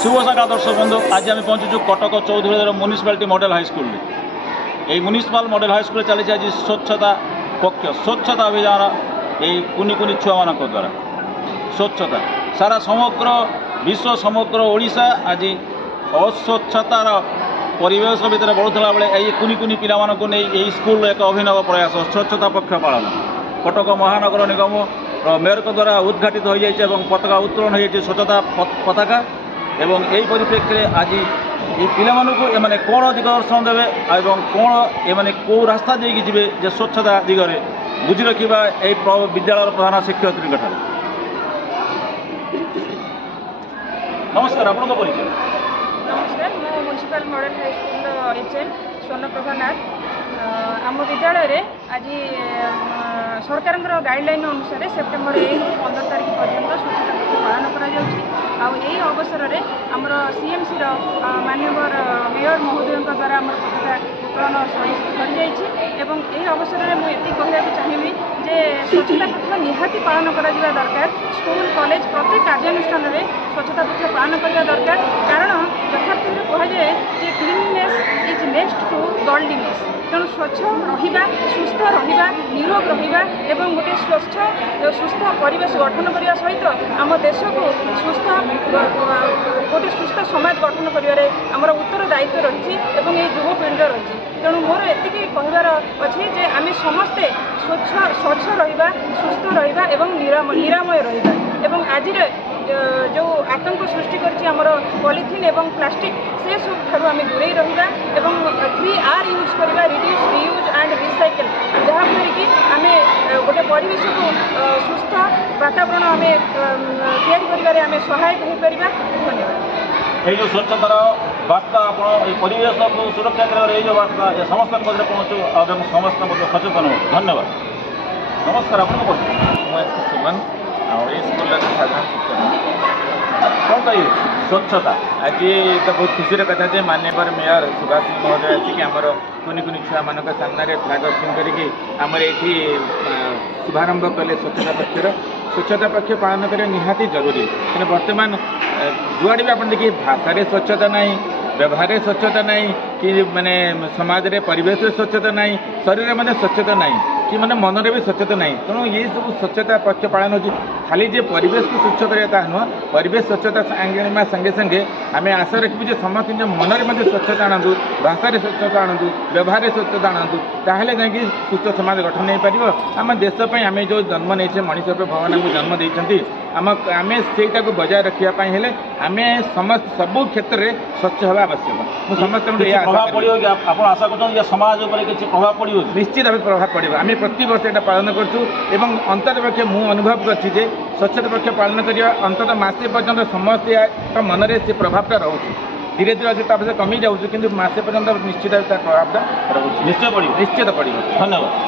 শুভ সকাল দর্শক বন্ধু, আজ আমি পৌঁছুছু কটক চৌধুরীধর म्यूनिसिपालिटी मॉडल हाईस्कूल। এই म्यूनिसिपाल मॉडल हाईस्कूल चली आज स्वच्छता पक्ष स्वच्छता अभियान ये कुनि कुनि छुआ मान द्वारा स्वच्छता सारा समग्र विश्व समग्र ओडिशा आज अस्वच्छतार परिवेश भितर बढ़ुला बेले ये कुनि कुनि पिला नहीं स्कूल एक अभिनव प्रयास स्वच्छता पक्ष पालन कटक महानगर निगम मेयर द्वारा उद्घाटित हो जाए पताका उत्तोलन हो जाए स्वच्छता पताका एवं यही परिप्रेक्षी आज ये पाने कौन दिगदर्शन देवे और कौन ये कौ रास्ता देकी जी जे स्वच्छता दिगरे बुझी रखा ये विद्यालय प्रधान शिक्षयित्री ठार। नमस्कार, आपन परिचय? नमस्कार, मो municipal model high school HM Swarnaprabha Nath. आम विद्यालय आज सरकार गाइडलाइन अनुसार सेप्टेम्बर 1 ରୁ 15 तारीख पर्यंत स्वच्छता पालन कर अवसर में आमर सीएमसी माननीय मेयर महोदय द्वारा आम पताका उत्तोलन सरी जाइए। अवसर में मुझे कहना चाहिए जे स्वच्छता पक्ष निहाती पालन करा दरकार। स्कूल कॉलेज प्रत्येक कार्यानुष्ठान में स्वच्छता पक्ष पालन करने दरकार, कारण यथार्थ कहुए जे cleanness is next to godliness. तेणु स्वच्छ रहिबा, सुस्थ रहिबा, निरोग रहिबा एवं गोटे सुस्थ परिवेश गठन करने सहित आम देश को सुस्थ गोटे सुस्थ समाज गठन कर उत्तरदायित्व रही ये युवपीढ़ी रही। तेणु मोर एति कहबार अच्छी जे आम समस्ते स्वच्छ रहिबा, सुस्थ रहिबा एवं निरामय रहिबा एवं आज जो आतंक सृष्टि कर पॉलिथिन एवं प्लास्टिक से सब ठार आम दूरे रहिबा एवं 3R यूज करवा, रिड्यूस, रियूज एंड रिसाइकल, जहाँफल कि आम गोटे परिवेश को सुस्थ वातावरण आम या आम सहायक हो पार। धन्यवाद। ये जो स्वच्छतार वार्ता आप परिवेश को सुरक्षा कर जो वार्ता समस्त मध्य पहुँचू और समस्त सचेतन हो। धन्यवाद। नमस्कार, आपको सुमन और स्कूल साधारण शिक्षक कौन कहिए स्वच्छता आज तो बहुत खुशी कथा जे माननीय मेयर सुभाष महोदय आसिक आमर कुनि कुनि छुआ मान सामने फ्लाग होस्टिंग करके आमर ये शुभारंभ कले स्वच्छता पक्षर। स्वच्छता पक्ष पालन करने निहाती जरूरी, कि बर्तमान जुआड़े भी आप देखिए भाषा स्वच्छता नहीं, व्यवहार स्वच्छता नहीं, कि माने समाज रे परिवेश स्वच्छता नहीं, शरीर में स्वच्छता नहीं, कि माने मन रे भी स्वच्छता नहीं। तेणु ये सब स्वच्छता पक्ष पालन हो खाली जे परिवेश को स्वच्छ करता नुह, परिवेश स्वच्छता संगे संगे आम आशा रखी जे समस्त मन में स्वच्छता आणतु, भाषा स्वच्छता आणतु, व्यवहार स्वच्छता आणतु, ताहले जाकि सुस्थ समाज गठन नहीं पार। आम देशपाई आम जो जन्म नहीं मनीष रूपे भगवान आमको जन्म देते आम से बजाय रखापी हेले आम समस्त सबू क्षेत्र में स्वच्छ हवा आवश्यक। मुझे समस्त आशा कर समाज प्रभाव पड़ो, निश्चित भाव प्रभाव पड़ो। आम प्रति वर्ष यहाँ पालन करूँ एवं अंततपक्ष मुझे अनुभव करछि जे स्वच्छता पक्ष पालन करिया अंततः मासे पर्यंत समस्त मन में से प्रभावटा रोचे। धीरे धीरे कमी जाऊँ कि मासे पर्यंत निश्चित प्रभावटा रोचे। निश्चय पड़ो, निश्चित पड़ो। धन्यवाद।